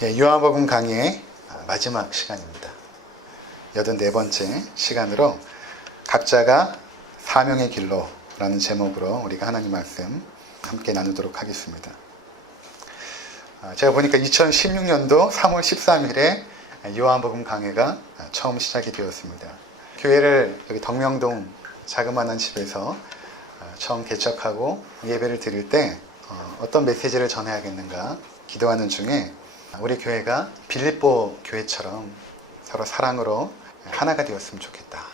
요한복음 강의의 마지막 시간입니다. 84번째 시간으로 각자가 사명의 길로라는 제목으로 우리가 하나님 말씀 함께 나누도록 하겠습니다. 제가 보니까 2016년도 3월 13일에 요한복음 강해가 처음 시작이 되었습니다. 교회를 여기 덕명동 자그마한 집에서 처음 개척하고 예배를 드릴 때 어떤 메시지를 전해야겠는가 기도하는 중에 우리 교회가 빌립보 교회처럼 서로 사랑으로 하나가 되었으면 좋겠다.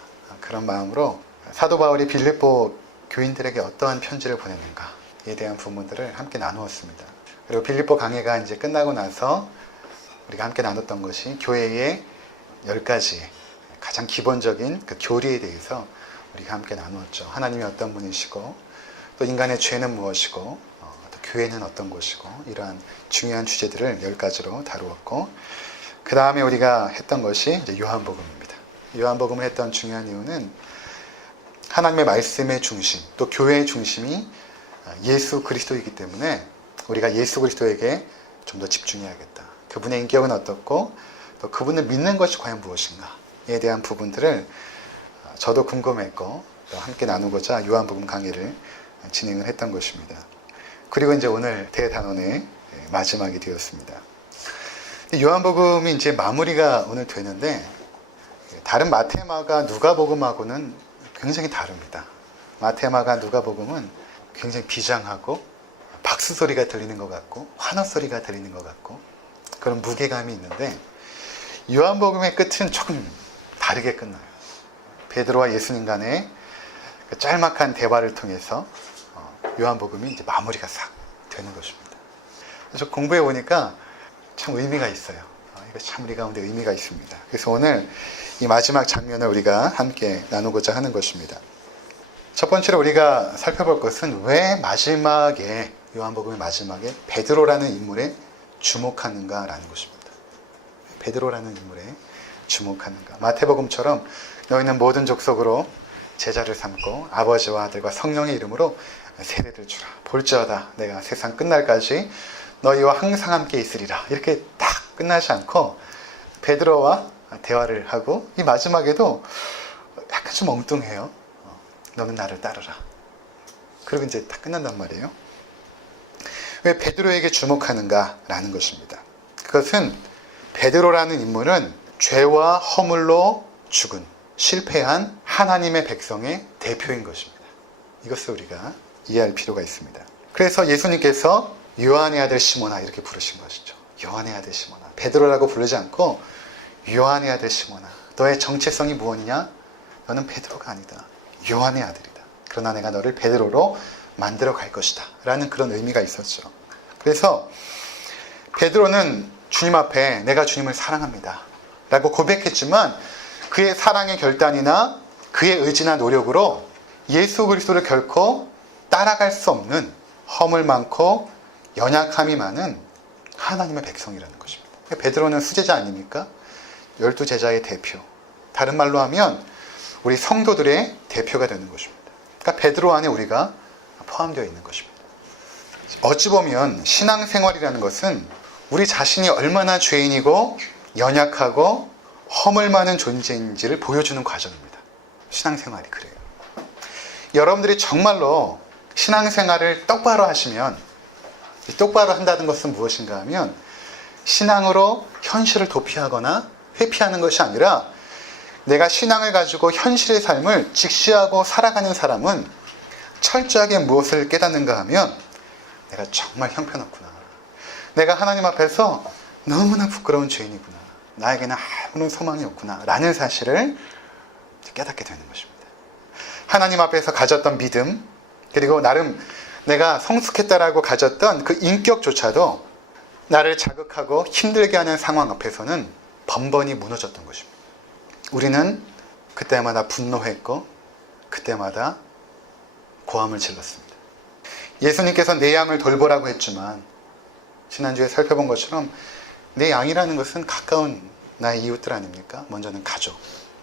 그런 마음으로 사도 바울이 빌립보 교인들에게 어떠한 편지를 보냈는가에 대한 부분들을 함께 나누었습니다. 그리고 빌립보 강해가 이제 끝나고 나서 우리가 함께 나눴던 것이 교회의 10가지 가장 기본적인 그 교리에 대해서 우리가 함께 나누었죠. 하나님이 어떤 분이시고 또 인간의 죄는 무엇이고 또 교회는 어떤 곳이고 이러한 중요한 주제들을 10가지로 다루었고 그 다음에 우리가 했던 것이 이제 요한복음입니다. 요한복음을 했던 중요한 이유는 하나님의 말씀의 중심 또 교회의 중심이 예수 그리스도이기 때문에 우리가 예수 그리스도에게 좀 더 집중해야겠다. 그분의 인격은 어떻고 또 그분을 믿는 것이 과연 무엇인가에 대한 부분들을 저도 궁금했고 또 함께 나누고자 요한복음 강의를 진행을 했던 것입니다. 그리고 이제 오늘 대단원의 마지막이 되었습니다. 요한복음이 이제 마무리가 오늘 되는데 다른 마태마가 누가복음하고는 굉장히 다릅니다. 마태마가 누가복음은 굉장히 비장하고 박수 소리가 들리는 것 같고 환호 소리가 들리는 것 같고 그런 무게감이 있는데 요한복음의 끝은 조금 다르게 끝나요. 베드로와 예수님 간의 그 짤막한 대화를 통해서 요한복음이 이제 마무리가 싹 되는 것입니다. 그래서 공부해 보니까 참 의미가 있어요. 이거 참 우리 가운데 의미가 있습니다. 그래서 오늘 이 마지막 장면을 우리가 함께 나누고자 하는 것입니다. 첫 번째로 우리가 살펴볼 것은 왜 마지막에 요한복음의 마지막에 베드로라는 인물에 주목하는가라는 것입니다. 베드로라는 인물에 주목하는가. 마태복음처럼 너희는 모든 족속으로 제자를 삼고 아버지와 아들과 성령의 이름으로 세례를 주라. 볼지어다 내가 세상 끝날까지 너희와 항상 함께 있으리라. 이렇게 딱 끝나지 않고 베드로와 대화를 하고 이 마지막에도 약간 좀 엉뚱해요. 너는 나를 따르라. 그리고 이제 딱 끝난단 말이에요. 왜 베드로에게 주목하는가라는 것입니다. 그것은 베드로라는 인물은 죄와 허물로 죽은 실패한 하나님의 백성의 대표인 것입니다. 이것을 우리가 이해할 필요가 있습니다. 그래서 예수님께서 요한의 아들 시몬아 이렇게 부르신 것이죠. 요한의 아들 시몬아. 베드로라고 부르지 않고 요한의 아들 시몬아. 너의 정체성이 무엇이냐? 너는 베드로가 아니다. 요한의 아들이다. 그러나 내가 너를 베드로로 만들어 갈 것이다. 라는 그런 의미가 있었죠. 그래서 베드로는 주님 앞에 내가 주님을 사랑합니다. 라고 고백했지만 그의 사랑의 결단이나 그의 의지나 노력으로 예수 그리스도를 결코 따라갈 수 없는 허물 많고 연약함이 많은 하나님의 백성이라는 것입니다. 베드로는 수제자 아닙니까? 12제자의 대표. 다른 말로 하면 우리 성도들의 대표가 되는 것입니다. 그러니까 베드로 안에 우리가 포함되어 있는 것입니다. 어찌 보면 신앙생활이라는 것은 우리 자신이 얼마나 죄인이고 연약하고 허물 많은 존재인지를 보여주는 과정입니다. 신앙생활이 그래요. 여러분들이 정말로 신앙생활을 똑바로 하시면 똑바로 한다는 것은 무엇인가 하면 신앙으로 현실을 도피하거나 회피하는 것이 아니라 내가 신앙을 가지고 현실의 삶을 직시하고 살아가는 사람은 철저하게 무엇을 깨닫는가 하면 내가 정말 형편없구나. 내가 하나님 앞에서 너무나 부끄러운 죄인이구나. 나에게는 아무런 소망이 없구나. 라는 사실을 깨닫게 되는 것입니다. 하나님 앞에서 가졌던 믿음 그리고 나름 내가 성숙했다라고 가졌던 그 인격조차도 나를 자극하고 힘들게 하는 상황 앞에서는 번번이 무너졌던 것입니다. 우리는 그때마다 분노했고 그때마다 고함을 질렀습니다. 예수님께서 내 양을 돌보라고 했지만 지난주에 살펴본 것처럼 내 양이라는 것은 가까운 나의 이웃들 아닙니까? 먼저는 가족.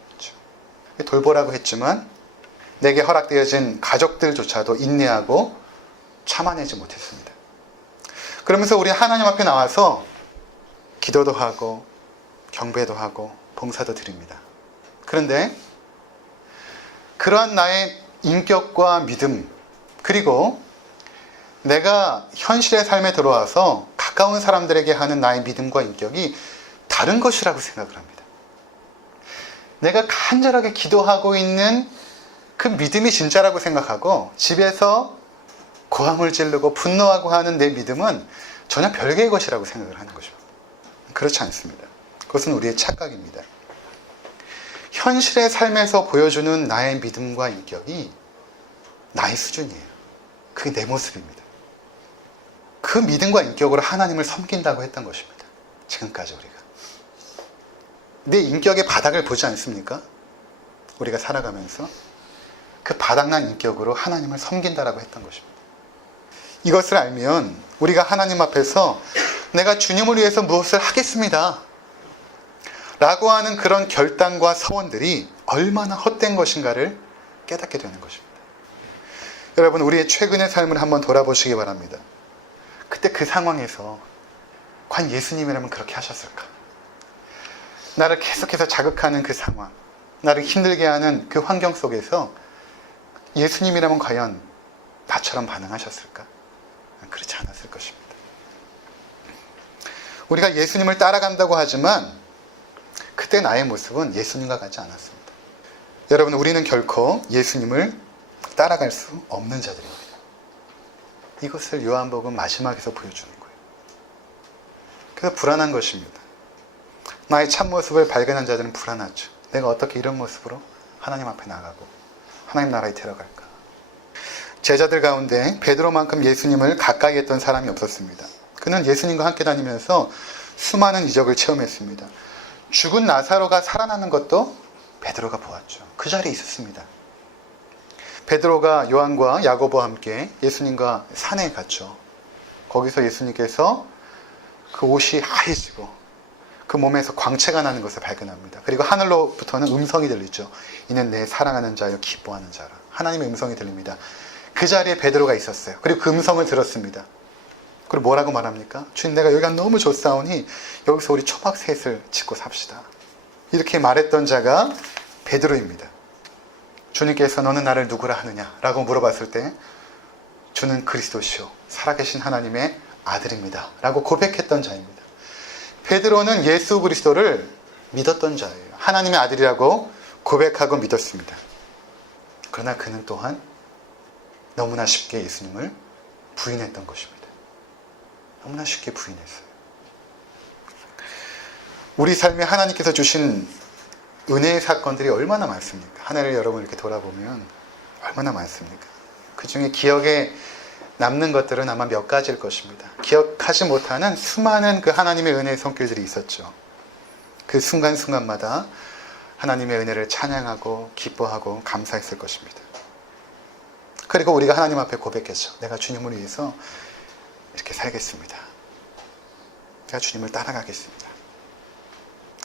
그렇죠? 돌보라고 했지만 내게 허락되어진 가족들조차도 인내하고 참아내지 못했습니다. 그러면서 우리 하나님 앞에 나와서 기도도 하고 경배도 하고 봉사도 드립니다. 그런데 그러한 나의 인격과 믿음, 그리고 내가 현실의 삶에 들어와서 가까운 사람들에게 하는 나의 믿음과 인격이 다른 것이라고 생각을 합니다. 내가 간절하게 기도하고 있는 그 믿음이 진짜라고 생각하고 집에서 고함을 지르고 분노하고 하는 내 믿음은 전혀 별개의 것이라고 생각을 하는 것입니다. 그렇지 않습니다. 그것은 우리의 착각입니다. 현실의 삶에서 보여주는 나의 믿음과 인격이 나의 수준이에요. 그게 내 모습입니다. 그 믿음과 인격으로 하나님을 섬긴다고 했던 것입니다. 지금까지 우리가. 내 인격의 바닥을 보지 않습니까? 우리가 살아가면서 그 바닥난 인격으로 하나님을 섬긴다라고 했던 것입니다. 이것을 알면 우리가 하나님 앞에서 내가 주님을 위해서 무엇을 하겠습니다 라고 하는 그런 결단과 서원들이 얼마나 헛된 것인가를 깨닫게 되는 것입니다. 여러분, 우리의 최근의 삶을 한번 돌아보시기 바랍니다. 그때 그 상황에서 과연 예수님이라면 그렇게 하셨을까? 나를 계속해서 자극하는 그 상황, 나를 힘들게 하는 그 환경 속에서 예수님이라면 과연 나처럼 반응하셨을까? 그렇지 않았을 것입니다. 우리가 예수님을 따라간다고 하지만 그때 나의 모습은 예수님과 같지 않았습니다. 여러분, 우리는 결코 예수님을 따라갈 수 없는 자들입니다. 이것을 요한복음 마지막에서 보여주는 거예요. 그래서 불안한 것입니다. 나의 참모습을 발견한 자들은 불안하죠. 내가 어떻게 이런 모습으로 하나님 앞에 나가고 하나님 나라에 데려갈까? 제자들 가운데 베드로만큼 예수님을 가까이 했던 사람이 없었습니다. 그는 예수님과 함께 다니면서 수많은 이적을 체험했습니다. 죽은 나사로가 살아나는 것도 베드로가 보았죠. 그 자리에 있었습니다. 베드로가 요한과 야고보와 함께 예수님과 산에 갔죠. 거기서 예수님께서 그 옷이 하얘지고 그 몸에서 광채가 나는 것을 발견합니다. 그리고 하늘로부터는 음성이 들리죠. 이는 내 사랑하는 자여 기뻐하는 자라. 하나님의 음성이 들립니다. 그 자리에 베드로가 있었어요. 그리고 그 음성을 들었습니다. 그리고 뭐라고 말합니까? 주님, 내가 여기가 너무 좋사오니 여기서 우리 초막셋을 짓고 삽시다. 이렇게 말했던 자가 베드로입니다. 주님께서 너는 나를 누구라 하느냐? 라고 물어봤을 때 주는 그리스도시요 살아계신 하나님의 아들입니다. 라고 고백했던 자입니다. 베드로는 예수 그리스도를 믿었던 자예요. 하나님의 아들이라고 고백하고 믿었습니다. 그러나 그는 또한 너무나 쉽게 예수님을 부인했던 것입니다. 너무나 쉽게 부인했어요. 우리 삶에 하나님께서 주신 은혜의 사건들이 얼마나 많습니까? 하늘을 여러분 이렇게 돌아보면 얼마나 많습니까? 그 중에 기억에 남는 것들은 아마 몇 가지일 것입니다. 기억하지 못하는 수많은 그 하나님의 은혜의 손길들이 있었죠. 그 순간순간마다 하나님의 은혜를 찬양하고 기뻐하고 감사했을 것입니다. 그리고 우리가 하나님 앞에 고백했죠. 내가 주님을 위해서 이렇게 살겠습니다. 내가 주님을 따라가겠습니다.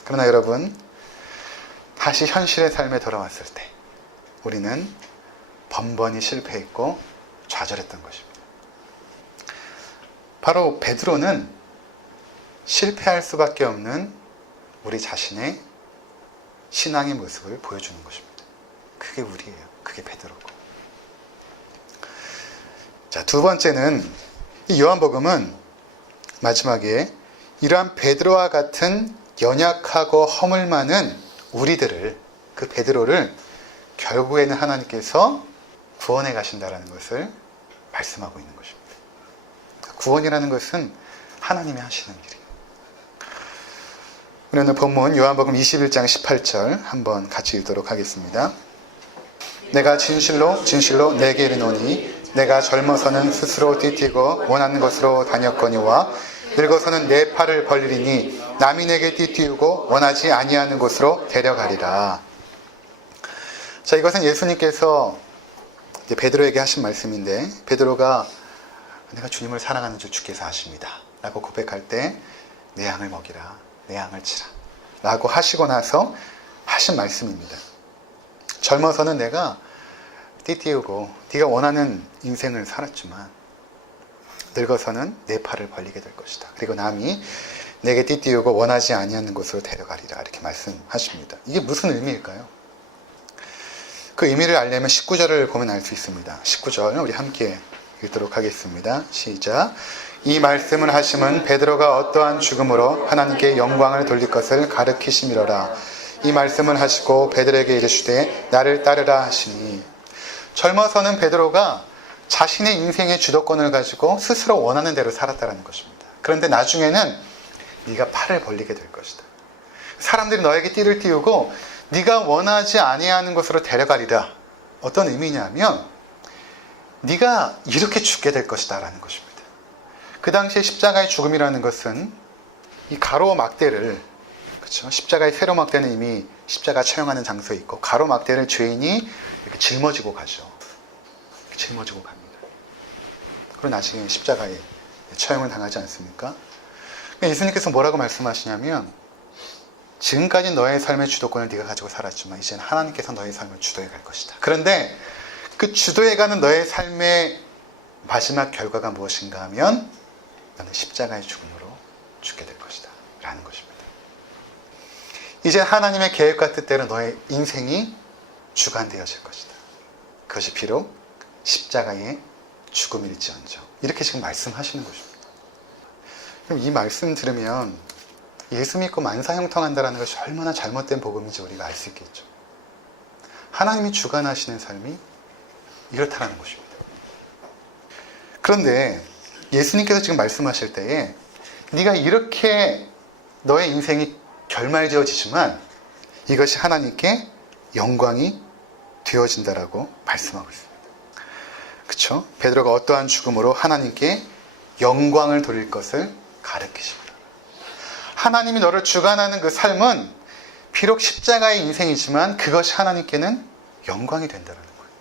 그러나 여러분, 다시 현실의 삶에 돌아왔을 때 우리는 번번이 실패했고 좌절했던 것입니다. 바로 베드로는 실패할 수밖에 없는 우리 자신의 신앙의 모습을 보여주는 것입니다. 그게 우리예요. 그게 베드로고. 자, 두 번째는 이 요한복음은 마지막에 이러한 베드로와 같은 연약하고 허물 많은 우리들을, 그 베드로를 결국에는 하나님께서 구원해 가신다라는 것을 말씀하고 있는 것입니다. 구원이라는 것은 하나님이 하시는 일이에요. 우리 오늘 본문 요한복음 21장 18절 한번 같이 읽도록 하겠습니다. 내가 진실로 진실로 내게 이르노니 내가 젊어서는 스스로 띠뛰고 원하는 것으로 다녔거니와 늙어서는 내 팔을 벌리리니 남이 내게 띠띠우고 원하지 아니하는 곳으로 데려가리라. 자, 이것은 예수님께서 이제 베드로에게 하신 말씀인데, 베드로가 내가 주님을 사랑하는 줄 주께서 아십니다 라고 고백할 때 내 양을 먹이라, 내 양을 치라 라고 하시고 나서 하신 말씀입니다. 젊어서는 내가 띠띠우고 네가 원하는 인생을 살았지만 늙어서는 내 팔을 벌리게 될 것이다. 그리고 남이 내게 띠띠우고 원하지 아니하는 곳으로 데려가리라. 이렇게 말씀하십니다. 이게 무슨 의미일까요? 그 의미를 알려면 19절을 보면 알 수 있습니다. 19절 우리 함께 읽도록 하겠습니다. 시작. 이 말씀을 하심은 베드로가 어떠한 죽음으로 하나님께 영광을 돌릴 것을 가르치심이로라. 이 말씀을 하시고 베드로에게 이르시되 나를 따르라 하시니. 젊어서는 베드로가 자신의 인생의 주도권을 가지고 스스로 원하는 대로 살았다는 것입니다. 그런데 나중에는 네가 팔을 벌리게 될 것이다. 사람들이 너에게 띠를 띄우고 네가 원하지 아니하는 곳으로 데려가리라. 어떤 의미냐면 네가 이렇게 죽게 될 것이다 라는 것입니다. 그 당시에 십자가의 죽음이라는 것은 이 가로막대를, 그렇죠? 십자가의 세로막대는 이미 십자가 처형하는 장소에 있고 가로막대를 죄인이 이렇게 짊어지고 가죠. 이렇게 짊어지고 갑니다. 그리고 나중에 십자가에 처형을 당하지 않습니까? 예수님께서 뭐라고 말씀하시냐면 지금까지 너의 삶의 주도권을 네가 가지고 살았지만 이제는 하나님께서 너의 삶을 주도해 갈 것이다. 그런데 그 주도해가는 너의 삶의 마지막 결과가 무엇인가 하면 너는 십자가의 죽음으로 죽게 될 것이다 라는 것입니다. 이제 하나님의 계획과 뜻대로 너의 인생이 주관되어질 것이다. 그것이 비록 십자가의 죽음일지언정. 이렇게 지금 말씀하시는 것입니다. 그럼 이 말씀 들으면 예수 믿고 만사형통한다는 것이 얼마나 잘못된 복음인지 우리가 알 수 있겠죠. 하나님이 주관하시는 삶이 이렇다라는 것입니다. 그런데 예수님께서 지금 말씀하실 때에 네가 이렇게 너의 인생이 결말지어지지만 이것이 하나님께 영광이 되어진다라고 말씀하고 있습니다. 그렇죠? 베드로가 어떠한 죽음으로 하나님께 영광을 돌릴 것을 가르치십니다. 하나님이 너를 주관하는 그 삶은 비록 십자가의 인생이지만 그것이 하나님께는 영광이 된다는 거예요.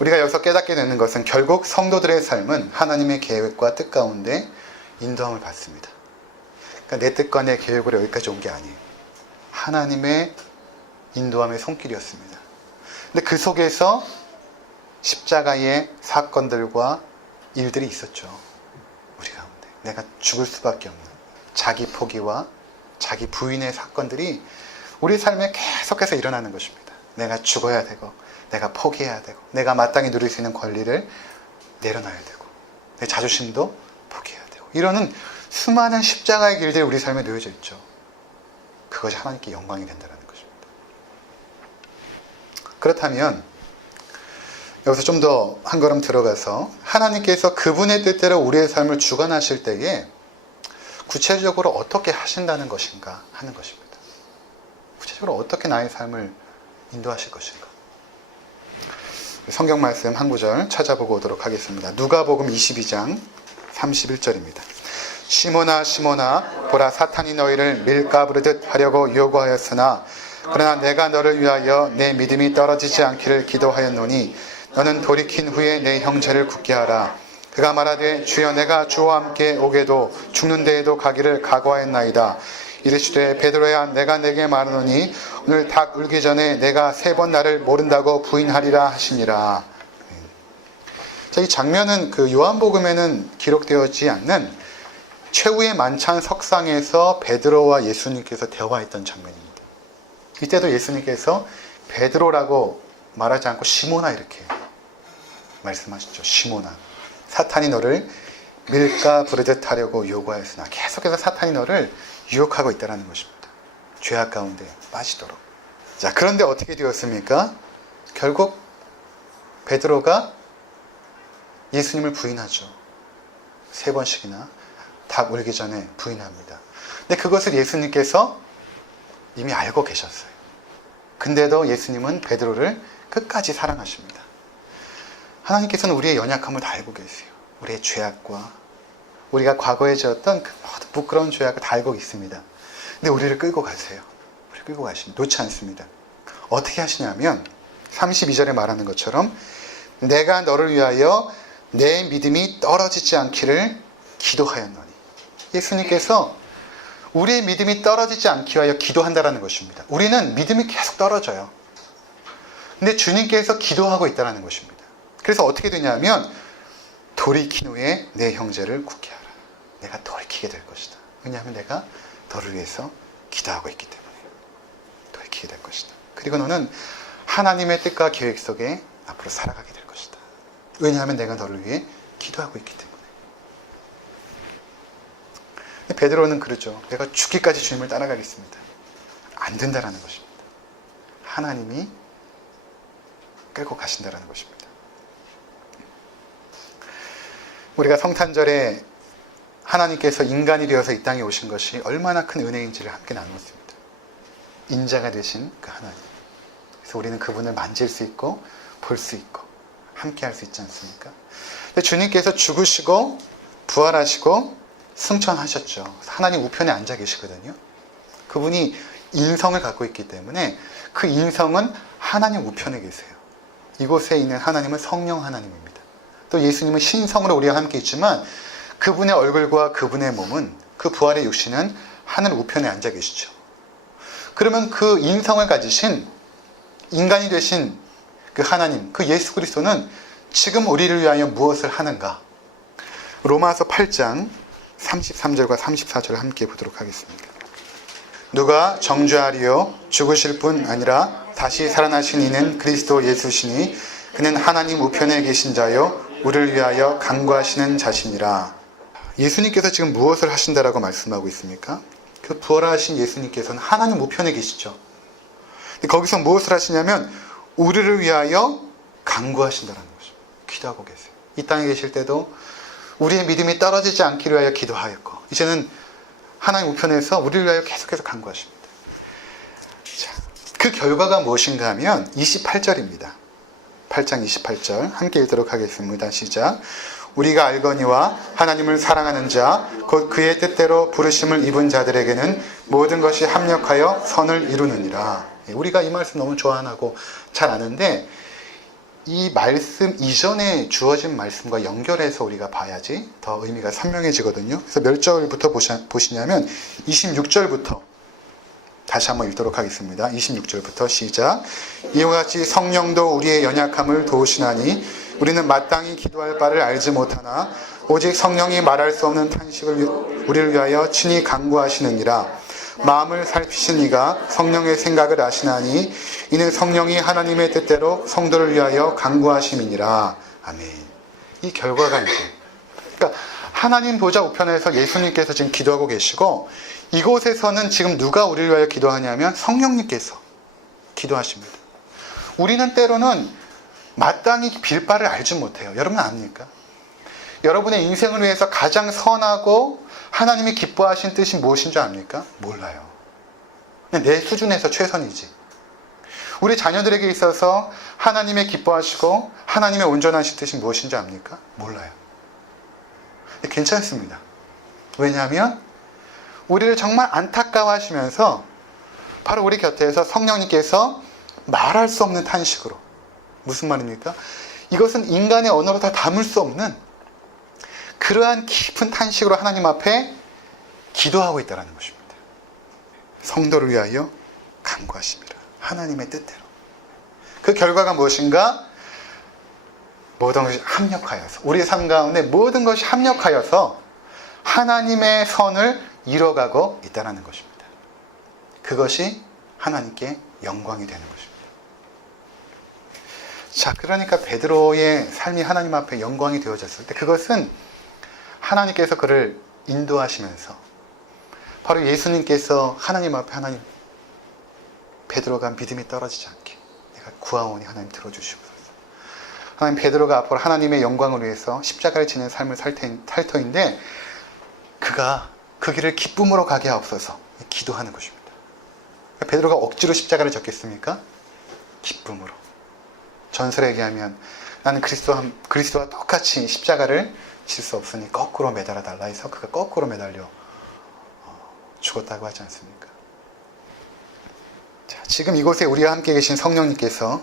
우리가 여기서 깨닫게 되는 것은 결국 성도들의 삶은 하나님의 계획과 뜻 가운데 인도함을 받습니다. 그러니까 내 뜻과 내 계획으로 여기까지 온 게 아니에요. 하나님의 인도함의 손길이었습니다. 근데 그 속에서 십자가의 사건들과 일들이 있었죠. 우리 가운데 내가 죽을 수밖에 없는 자기 포기와 자기 부인의 사건들이 우리 삶에 계속해서 일어나는 것입니다. 내가 죽어야 되고 내가 포기해야 되고 내가 마땅히 누릴 수 있는 권리를 내려놔야 되고 내 자존심도 포기해야 되고 이러는 수많은 십자가의 길들이 우리 삶에 놓여져 있죠. 그것이 하나님께 영광이 된다는 것입니다. 그렇다면 여기서 좀 더 한 걸음 들어가서 하나님께서 그분의 뜻대로 우리의 삶을 주관하실 때에 구체적으로 어떻게 하신다는 것인가 하는 것입니다. 구체적으로 어떻게 나의 삶을 인도하실 것인가. 성경 말씀 한 구절 찾아보고 오도록 하겠습니다. 누가복음 22장 31절입니다. 시몬아 시몬아 보라 사탄이 너희를 밀가부르듯 하려고 요구하였으나 그러나 내가 너를 위하여 내 믿음이 떨어지지 않기를 기도하였노니 너는 돌이킨 후에 내 형제를 굳게 하라. 그가 말하되 주여 내가 주와 함께 오게도 죽는 데에도 가기를 각오하였나이다. 이르시되 베드로야 내가 내게 말하노니 오늘 닭 울기 전에 내가 3번 나를 모른다고 부인하리라 하시니라. 자, 이 장면은 그 요한복음에는 기록되어지지 않는 최후의 만찬 석상에서 베드로와 예수님께서 대화했던 장면입니다. 이때도 예수님께서 베드로라고 말하지 않고 시몬아 이렇게 말씀하시죠. 시몬아 사탄이 너를 밀가 부르듯 하려고 요구하였으나 계속해서 사탄이 너를 유혹하고 있다는 것입니다. 죄악 가운데 빠지도록. 자, 그런데 어떻게 되었습니까? 결국 베드로가 예수님을 부인하죠. 3번씩이나 닭 울기 전에 부인합니다. 근데 그것을 예수님께서 이미 알고 계셨어요. 근데도 예수님은 베드로를 끝까지 사랑하십니다. 하나님께서는 우리의 연약함을 다 알고 계세요. 우리의 죄악과 우리가 과거에 지었던 그 모든 부끄러운 죄악을 다 알고 있습니다. 근데 우리를 끌고 가세요. 우리를 끌고 가십니다. 놓지 않습니다. 어떻게 하시냐면 32절에 말하는 것처럼 내가 너를 위하여 내 믿음이 떨어지지 않기를 기도하였노니. 예수님께서 우리의 믿음이 떨어지지 않기 위하여 기도한다는 것입니다. 우리는 믿음이 계속 떨어져요. 근데 주님께서 기도하고 있다는 것입니다. 그래서 어떻게 되냐면 돌이킨 후에 내 형제를 굳게 하라. 내가 돌이키게 될 것이다. 왜냐하면 내가 너를 위해서 기도하고 있기 때문에 돌이키게 될 것이다. 그리고 너는 하나님의 뜻과 계획 속에 앞으로 살아가게 될 것이다. 왜냐하면 내가 너를 위해 기도하고 있기 때문에. 베드로는 그러죠. 내가 죽기까지 주님을 따라가겠습니다. 안 된다라는 것입니다. 하나님이 끌고 가신다라는 것입니다. 우리가 성탄절에 하나님께서 인간이 되어서 이 땅에 오신 것이 얼마나 큰 은혜인지를 함께 나누었습니다. 인자가 되신 그 하나님. 그래서 우리는 그분을 만질 수 있고 볼 수 있고 함께 할 수 있지 않습니까? 근데 주님께서 죽으시고 부활하시고 승천하셨죠. 하나님 우편에 앉아 계시거든요. 그분이 인성을 갖고 있기 때문에 그 인성은 하나님 우편에 계세요. 이곳에 있는 하나님은 성령 하나님입니다. 또 예수님은 신성으로 우리와 함께 있지만 그분의 얼굴과 그분의 몸은, 그 부활의 육신은 하늘 우편에 앉아 계시죠. 그러면 그 인성을 가지신 인간이 되신 그 하나님, 그 예수 그리스도는 지금 우리를 위하여 무엇을 하는가? 로마서 8장 33절과 34절을 함께 보도록 하겠습니다. 누가 정죄하리요? 죽으실 뿐 아니라 다시 살아나신 이는 그리스도 예수시니 그는 하나님 우편에 계신 자요 우리를 위하여 간구하시는 자시니라. 예수님께서 지금 무엇을 하신다라고 말씀하고 있습니까? 그 부활하신 예수님께서는 하나님 우편에 계시죠. 거기서 무엇을 하시냐면 우리를 위하여 간구하신다는 것입니다. 기도하고 계세요. 이 땅에 계실 때도 우리의 믿음이 떨어지지 않기를 위하여 기도하였고 이제는 하나님 우편에서 우리를 위하여 계속해서 간구하십니다. 자, 그 결과가 무엇인가 하면 28절입니다. 8장 28절 함께 읽도록 하겠습니다. 시작. 우리가 알거니와 하나님을 사랑하는 자 곧 그의 뜻대로 부르심을 입은 자들에게는 모든 것이 합력하여 선을 이루느니라. 우리가 이 말씀 너무 좋아하고 잘 아는데 이 말씀 이전에 주어진 말씀과 연결해서 우리가 봐야지 더 의미가 선명해지거든요. 그래서 몇 절부터 보시냐면 26절부터 다시 한번 읽도록 하겠습니다. 26절부터 시작. 이와 같이 성령도 우리의 연약함을 도우시나니 우리는 마땅히 기도할 바를 알지 못하나 오직 성령이 말할 수 없는 탄식을 우리를 위하여 친히 간구하시느니라. 마음을 살피신 이가 성령의 생각을 아시나니 이는 성령이 하나님의 뜻대로 성도를 위하여 간구하심이니라. 아멘. 이 결과가 이제 그러니까 하나님 보좌 우편에서 예수님께서 지금 기도하고 계시고 이곳에서는 지금 누가 우리를 위하여 기도하냐면 성령님께서 기도하십니다. 우리는 때로는 마땅히 빌 바를 알지 못해요. 여러분 아닙니까? 여러분의 인생을 위해서 가장 선하고 하나님이 기뻐하신 뜻이 무엇인 줄 압니까? 몰라요. 그냥 내 수준에서 최선이지. 우리 자녀들에게 있어서 하나님의 기뻐하시고 하나님의 온전하신 뜻이 무엇인 줄 압니까? 몰라요. 괜찮습니다. 왜냐하면 우리를 정말 안타까워하시면서 바로 우리 곁에서 성령님께서 말할 수 없는 탄식으로, 무슨 말입니까? 이것은 인간의 언어로 다 담을 수 없는 그러한 깊은 탄식으로 하나님 앞에 기도하고 있다는 것입니다. 성도를 위하여 간구하십니다. 하나님의 뜻대로. 그 결과가 무엇인가? 모든 것이 합력하여서, 우리의 삶 가운데 모든 것이 합력하여서 하나님의 선을 이뤄가고 있다는 것입니다. 그것이 하나님께 영광이 되는 것입니다. 자, 그러니까 베드로의 삶이 하나님 앞에 영광이 되어졌을 때 그것은 하나님께서 그를 인도하시면서 바로 예수님께서 하나님 앞에 하나님 베드로가 믿음이 떨어지지 않게 내가 구하오니 하나님 들어주시옵소서. 하나님 베드로가 앞으로 하나님의 영광을 위해서 십자가를 지는 삶을 살 터인데 그가 그 길을 기쁨으로 가게 하옵소서 기도하는 것입니다. 베드로가 억지로 십자가를 졌겠습니까? 기쁨으로. 전설에 얘기하면 나는 그리스도와 똑같이 십자가를 질 수 없으니 거꾸로 매달아 달라 해서 그가 거꾸로 매달려 죽었다고 하지 않습니까? 자, 지금 이곳에 우리와 함께 계신 성령님께서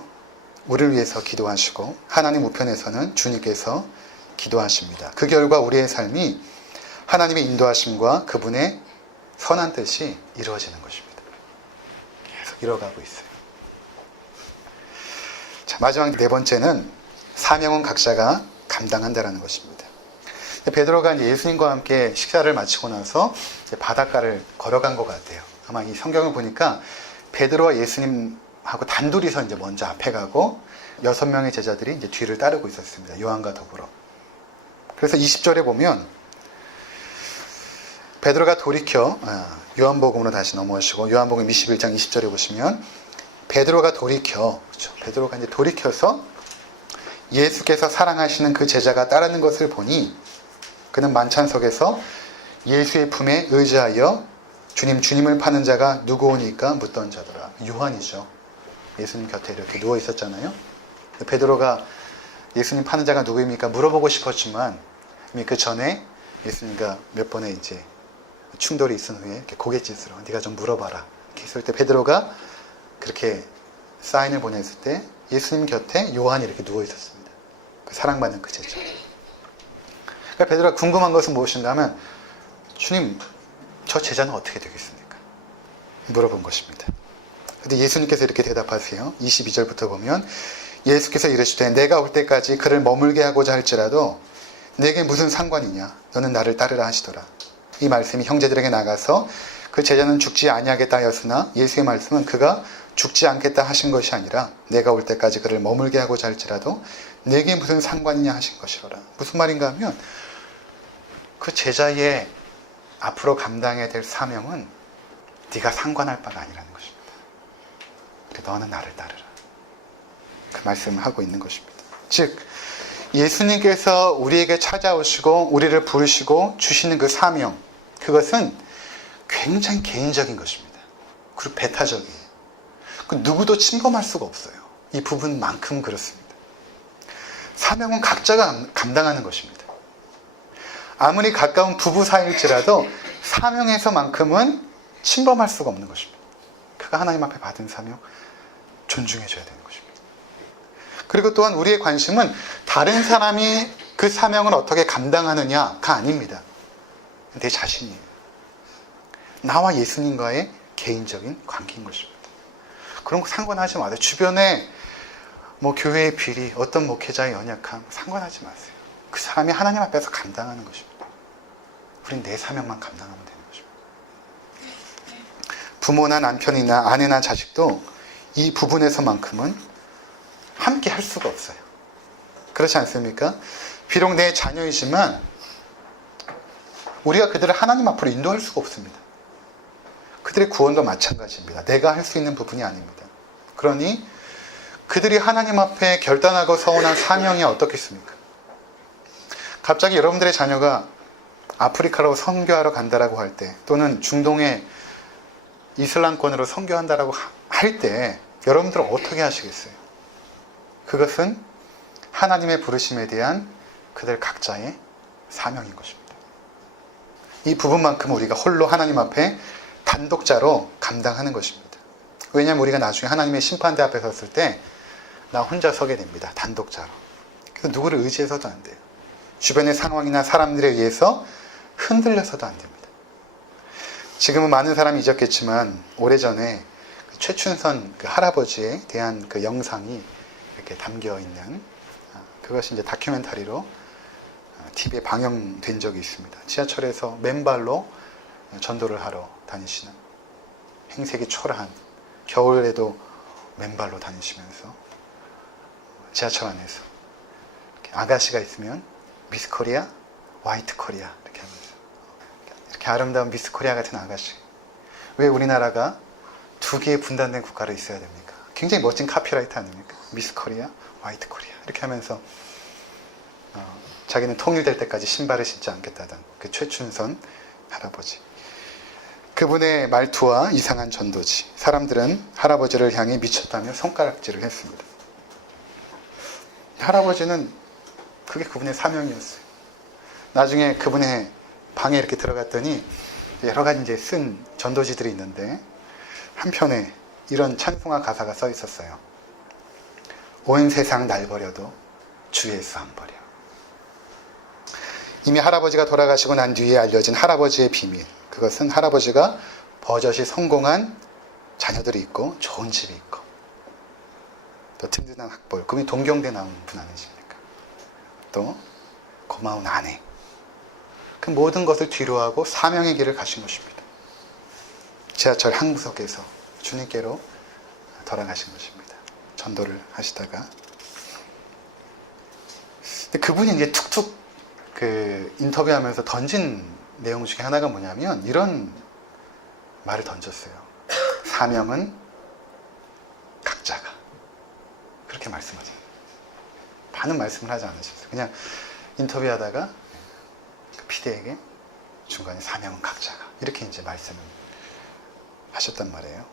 우리를 위해서 기도하시고 하나님 우편에서는 주님께서 기도하십니다. 그 결과 우리의 삶이 하나님의 인도하심과 그분의 선한 뜻이 이루어지는 것입니다. 계속 이뤄가고 있어요. 자, 마지막 네 번째는 사명은 각자가 감당한다라는 것입니다. 베드로가 이제 예수님과 함께 식사를 마치고 나서 이제 바닷가를 걸어간 것 같아요. 아마 이 성경을 보니까 베드로와 예수님하고 단둘이서 이제 먼저 앞에 가고 6명의 제자들이 이제 뒤를 따르고 있었습니다. 요한과 더불어. 그래서 20절에 보면 베드로가 돌이켜 요한복음으로 다시 넘어오시고 요한복음 21장 20절에 보시면 베드로가 돌이켜, 그렇죠? 베드로가 이제 돌이켜서 예수께서 사랑하시는 그 제자가 따르는 것을 보니 그는 만찬석에서 예수의 품에 의지하여 주님을 파는 자가 누구오니까 묻던 자더라. 요한이죠. 예수님 곁에 이렇게 누워 있었잖아요. 베드로가 예수님 파는 자가 누구입니까? 물어보고 싶었지만 이미 그 전에 예수님과 몇 번의 이제 충돌이 있은 후에 이렇게 고갯짓으로 네가 좀 물어봐라. 이렇게 했을 때 베드로가 그렇게 사인을 보냈을 때 예수님 곁에 요한이 이렇게 누워 있었습니다. 그 사랑받는 그 제자. 그러니까 베드로가 궁금한 것은 무엇인가 하면 주님, 저 제자는 어떻게 되겠습니까? 물어본 것입니다. 근데 예수님께서 이렇게 대답하세요. 22절부터 보면 예수께서 이르시되 내가 올 때까지 그를 머물게 하고자 할지라도 내게 무슨 상관이냐? 너는 나를 따르라 하시더라. 이 말씀이 형제들에게 나가서 그 제자는 죽지 아니하겠다 하였으나 예수의 말씀은 그가 죽지 않겠다 하신 것이 아니라 내가 올 때까지 그를 머물게 하고자 할지라도 내게 무슨 상관이냐 하신 것이로라. 무슨 말인가 하면 그 제자의 앞으로 감당해야 될 사명은 네가 상관할 바가 아니라는 것입니다. 너는 나를 따르라. 그 말씀을 하고 있는 것입니다. 즉 예수님께서 우리에게 찾아오시고 우리를 부르시고 주시는 그 사명, 그것은 굉장히 개인적인 것입니다. 그리고 배타적이에요. 그 누구도 침범할 수가 없어요. 이 부분만큼 그렇습니다. 사명은 각자가 감당하는 것입니다. 아무리 가까운 부부 사이일지라도 사명에서만큼은 침범할 수가 없는 것입니다. 그가 하나님 앞에 받은 사명 존중해줘야 되는 것입니다. 그리고 또한 우리의 관심은 다른 사람이 그 사명을 어떻게 감당하느냐가 아닙니다. 내 자신이에요. 나와 예수님과의 개인적인 관계인 것입니다. 그런 거 상관하지 마세요. 주변에 뭐 교회의 비리, 어떤 목회자의 연약함 상관하지 마세요. 그 사람이 하나님 앞에서 감당하는 것입니다. 우린 내 사명만 감당하면 되는 것입니다. 부모나 남편이나 아내나 자식도 이 부분에서만큼은 함께 할 수가 없어요. 그렇지 않습니까? 비록 내 자녀이지만 우리가 그들을 하나님 앞으로 인도할 수가 없습니다. 그들의 구원도 마찬가지입니다. 내가 할 수 있는 부분이 아닙니다. 그러니 그들이 하나님 앞에 결단하고 서원한 사명이 어떻겠습니까? 갑자기 여러분들의 자녀가 아프리카로 선교하러 간다라고 할 때, 또는 중동의 이슬람권으로 선교한다라고 할 때 여러분들은 어떻게 하시겠어요? 그것은 하나님의 부르심에 대한 그들 각자의 사명인 것입니다. 이 부분만큼 우리가 홀로 하나님 앞에 단독자로 감당하는 것입니다. 왜냐하면 우리가 나중에 하나님의 심판대 앞에 섰을 때 나 혼자 서게 됩니다. 단독자로. 그래서 누구를 의지해서도 안 돼요. 주변의 상황이나 사람들에 의해서 흔들려서도 안 됩니다. 지금은 많은 사람이 잊었겠지만 오래전에 최춘선 그 할아버지에 대한 그 영상이 이렇게 담겨 있는, 그것이 이제 다큐멘터리로 TV에 방영된 적이 있습니다. 지하철에서 맨발로 전도를 하러 다니시는, 행색이 초라한, 겨울에도 맨발로 다니시면서 지하철 안에서 아가씨가 있으면 미스 코리아, 화이트 코리아 이렇게 하면서, 이렇게 아름다운 미스 코리아 같은 아가씨, 왜 우리나라가 두 개의 분단된 국가로 있어야 됩니까? 굉장히 멋진 카피라이트 아닙니까? 미스 코리아, 화이트 코리아 이렇게 하면서 자기는 통일될 때까지 신발을 신지 않겠다던 그 최춘선 할아버지, 그분의 말투와 이상한 전도지, 사람들은 할아버지를 향해 미쳤다며 손가락질을 했습니다. 할아버지는 그게 그분의 사명이었어요. 나중에 그분의 방에 이렇게 들어갔더니 여러 가지 이제 쓴 전도지들이 있는데 한편에 이런 찬송가 가사가 써 있었어요. 온 세상 날 버려도 주 예수 안 버려. 이미 할아버지가 돌아가시고 난 뒤에 알려진 할아버지의 비밀, 그것은 할아버지가 버젓이 성공한 자녀들이 있고 좋은 집이 있고 또 든든한 학벌, 그분이 동경대 나온 분 아니십니까? 또 고마운 아내, 그 모든 것을 뒤로하고 사명의 길을 가신 것입니다. 지하철 한 구석에서 주님께로 돌아가신 것입니다. 전도를 하시다가. 근데 그분이 이제 툭툭 그 인터뷰하면서 던진 내용 중에 하나가 뭐냐면 이런 말을 던졌어요. 사명은 각자가. 그렇게 말씀하세요. 많은 말씀을 하지 않으셨어요. 그냥 인터뷰하다가 그 PD에게 중간에 사명은 각자가. 이렇게 이제 말씀을 하셨단 말이에요.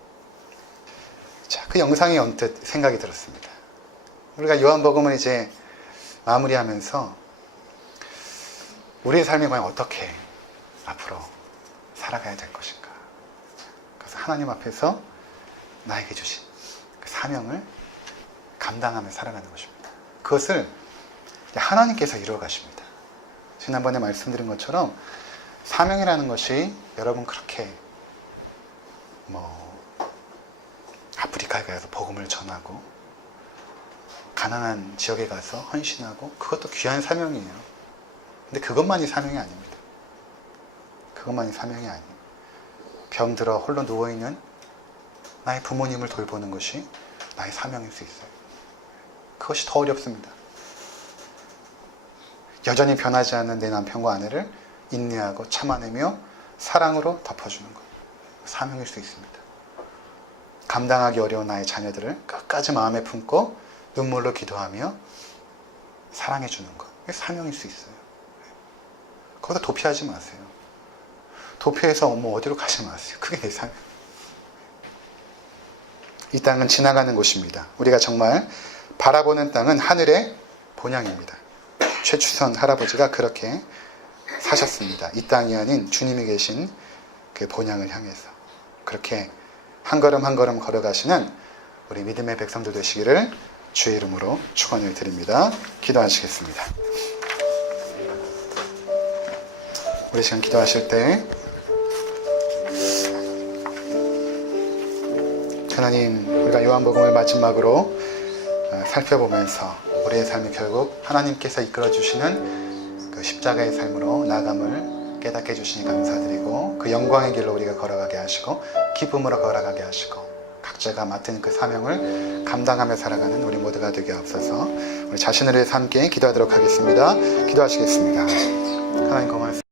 자, 그 영상이 언뜻 생각이 들었습니다. 우리가 요한복음을 이제 마무리하면서 우리의 삶이 과연 어떻게 앞으로 살아가야 될 것인가. 그래서 하나님 앞에서 나에게 주신 그 사명을 감당하며 살아가는 것입니다. 그것을 하나님께서 이루어 가십니다. 지난번에 말씀드린 것처럼 사명이라는 것이 여러분 그렇게 아프리카에 가서 복음을 전하고 가난한 지역에 가서 헌신하고 그것도 귀한 사명이에요. 근데 그것만이 사명이 아닙니다. 그것만이 사명이 아니에요. 병들어 홀로 누워있는 나의 부모님을 돌보는 것이 나의 사명일 수 있어요. 그것이 더 어렵습니다. 여전히 변하지 않는 내 남편과 아내를 인내하고 참아내며 사랑으로 덮어주는 것. 사명일 수 있습니다. 감당하기 어려운 나의 자녀들을 끝까지 마음에 품고 눈물로 기도하며 사랑해주는 것. 그게 사명일 수 있어요. 거기다 도피하지 마세요. 도피해서 어디로 가지 마세요. 그게 내 사명. 이 땅은 지나가는 곳입니다. 우리가 정말 바라보는 땅은 하늘의 본향입니다. 최추선 할아버지가 그렇게 사셨습니다. 이 땅이 아닌 주님이 계신 그 본향을 향해서 그렇게 한 걸음 한 걸음 걸어가시는 우리 믿음의 백성들 되시기를 주의 이름으로 축원을 드립니다. 기도하시겠습니다. 우리 시간 기도하실 때 하나님, 우리가 요한복음을 마지막으로 살펴보면서 우리의 삶이 결국 하나님께서 이끌어주시는 그 십자가의 삶으로 나아감을 깨닫게 해주시니 감사드리고 그 영광의 길로 우리가 걸어가게 하시고 기쁨으로 걸어가게 하시고 각자가 맡은 그 사명을 감당하며 살아가는 우리 모두가 되게 하옵소서. 우리 자신을 위해서 함께 기도하도록 하겠습니다. 기도하시겠습니다. 하나님 고맙습니다.